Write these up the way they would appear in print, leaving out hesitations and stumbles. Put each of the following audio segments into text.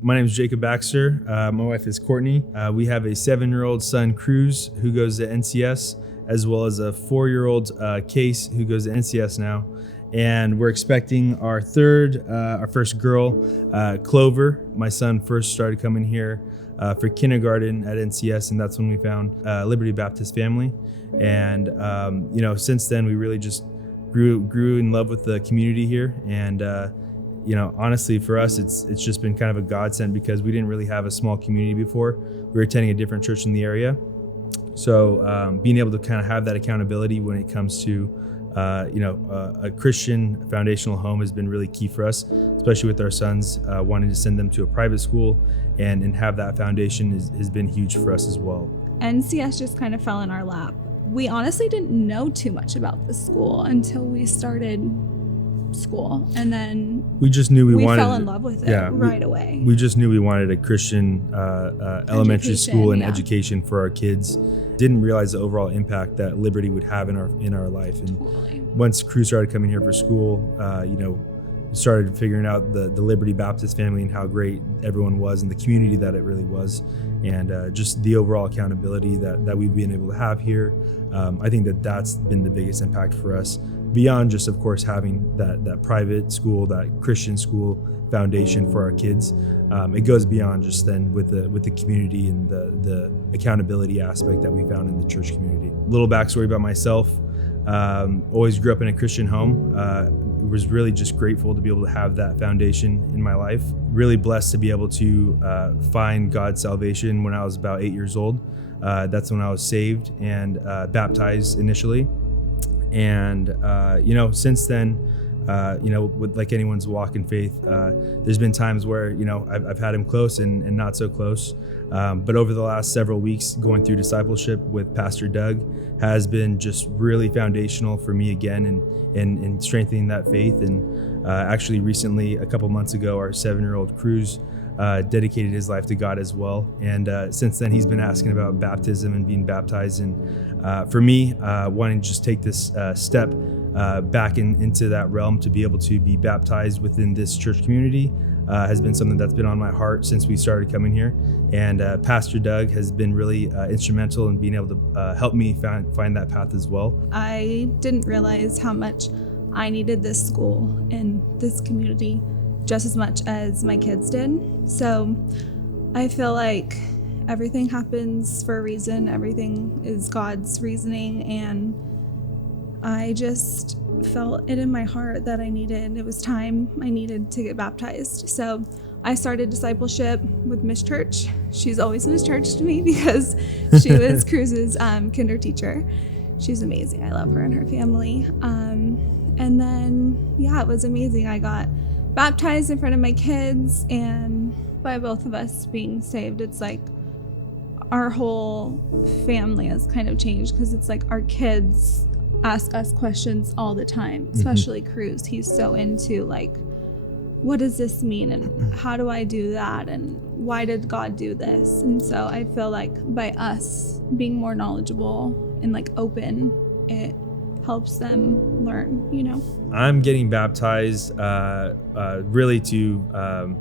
My name is Jacob Baxter. My wife is Courtney. We have a 7-year-old son, Cruz, who goes to NCS, as well as a 4-year-old Case, who goes to NCS now. And we're expecting our first girl, Clover. My son first started coming here for kindergarten at NCS, and that's when we found Liberty Baptist Family. And since then we really just grew in love with the community here. And honestly, for us, it's just been kind of a godsend because we didn't really have a small community before. We were attending a different church in the area, so being able to kind of have that accountability when it comes to a Christian foundational home has been really key for us, especially with our sons, wanting to send them to a private school and have that foundation has been huge for us as well. NCS just kind of fell in our lap. We honestly didn't know too much about the school until we started school, and then we just knew we fell in love with it right away. We just knew we wanted a Christian elementary school and education for our kids. Didn't realize the overall impact that Liberty would have in our life. And once Cruz started coming here for school, started figuring out the Liberty Baptist family and how great everyone was and the community that it really was, and just the overall accountability that we've been able to have here. I think that's been the biggest impact for us, beyond just, of course, having that private school, that Christian school foundation for our kids. It goes beyond just then with the community and the accountability aspect that we found in the church community. Little backstory about myself. Always grew up in a Christian home. Was really just grateful to be able to have that foundation in my life. Really blessed to be able to find God's salvation when I was about 8 years old. That's when I was saved and baptized initially. And since then, with like anyone's walk in faith, there's been times where I've had him close and not so close. But over the last several weeks, going through discipleship with Pastor Doug has been just really foundational for me again, and strengthening that faith. And actually recently, a couple months ago, our 7-year-old Cruz dedicated his life to God as well. And since then, he's been asking about baptism and being baptized. And for me, wanting to just take this step back into that realm to be able to be baptized within this church community has been something that's been on my heart since we started coming here. And Pastor Doug has been really instrumental in being able to help me find that path as well. I didn't realize how much I needed this school and this community just as much as my kids did. So I feel like everything happens for a reason. Everything is God's reasoning. And I just felt it in my heart that it was time I needed to get baptized. So I started discipleship with Miss Church. She's always Miss Church to me because she was Cruz's kinder teacher. She's amazing. I love her and her family. And then, it was amazing. I got baptized in front of my kids, and by both of us being saved, it's like our whole family has kind of changed, because it's like our kids ask us questions all the time, especially Cruz. He's so into like, what does this mean, and how do I do that, and why did God do this? And so I feel like by us being more knowledgeable and like open, it helps them learn. I'm getting baptized really to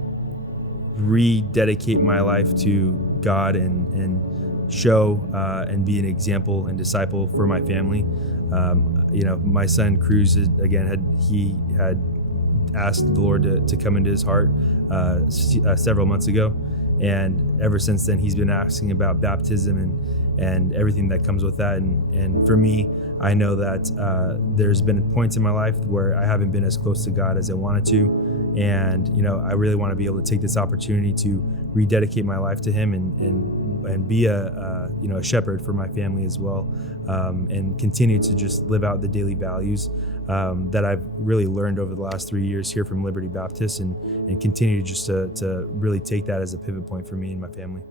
rededicate my life to God and show and be an example and disciple for my family. My son Cruz had asked the Lord to come into his heart several months ago, and ever since then he's been asking about baptism and everything that comes with that. And for me, I know that there's been points in my life where I haven't been as close to God as I wanted to, and I really want to be able to take this opportunity to rededicate my life to Him and be a shepherd for my family as well, and continue to just live out the daily values that I've really learned over the last 3 years here from Liberty Baptist, and continue just to really take that as a pivot point for me and my family.